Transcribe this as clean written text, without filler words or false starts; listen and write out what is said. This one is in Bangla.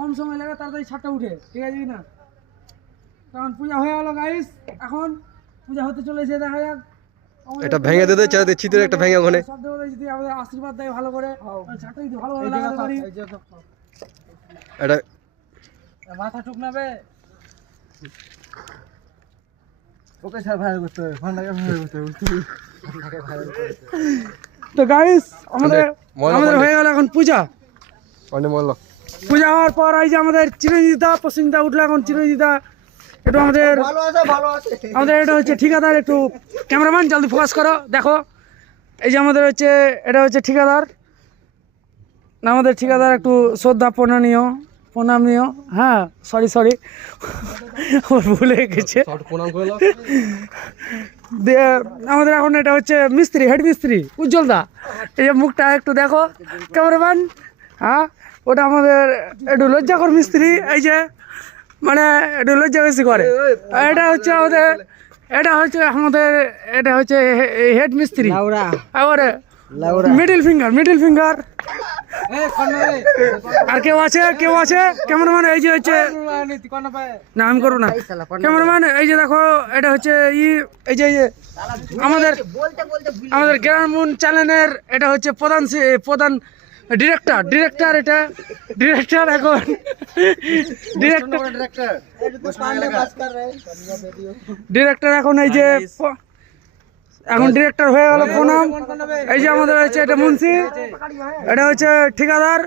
কম সময় লাগে তাড়াতাড়ি ছাদটা উঠে, ঠিক আছে কি না? কারণ পূজা হয়ে গেল গাইস, এখন পূজা হতে চলেছে, দেখা যাক। এটা ভেঙে দিতে চাই, চিত্র একটা ভেঙে ওখানে সব দেবতা যদি আমাদের আশীর্বাদ দেয় ভালো করে, ছাদটা যদি ভালোভাবে লাগাতে পারি। এটা মাথা ঠুকনাবে ওকে স্যার ভাই করতে হবে, ফোনটাকে ভাই করতে হবে। তো গাইস আমাদের হয়ে গেল এখন পূজা। অনেক বললো পূজা হওয়ার পর এই যে আমাদের চিরঞ্জিতা প্রসেনজিতা উঠলো। এখন চিরঞ্জিতা একটু আমাদের এটা হচ্ছে ঠিকাদার, একটু ক্যামেরাম্যান জলদি ফোকাস করো, দেখো। এই যে আমাদের হচ্ছে এটা হচ্ছে ঠিকাদার, না আমাদের ঠিকাদার, একটু শ্রদ্ধা প্রণাম নিও। হ্যাঁ সরি ভুলে গেছে। দিয়ে আমাদের এখন এটা হচ্ছে মিস্ত্রি, হেড মিস্ত্রি উজ্জ্বল দা। এই যে মুখটা একটু দেখো ক্যামেরাম্যান। হ্যাঁ ওটা আমাদের একটু লজ্জাকর মিস্ত্রি, এই যে মানে একটু লজ্জা বেশি করে। এটা হচ্ছে আমাদের হেড মিস্ত্রি, এবারে মিডিল ফিঙ্গার। আর কেউ আছে ক্যামেরাম্যান, এই যে হচ্ছে না আমি করবো না ক্যামেরাম্যান। এই যে দেখো এটা হচ্ছে এই যে আমাদের গ্রামীণ চ্যানেলের এটা হচ্ছে প্রধান ডিরেক্টর। এটা ডিরেক্টর এখন ডিরেক্টর এখন এই যে এখন ডিরেক্টর হয়ে গেল প্রণাম। এই যে আমাদের হচ্ছে এটা মুন্সি, এটা হচ্ছে ঠিকাদার।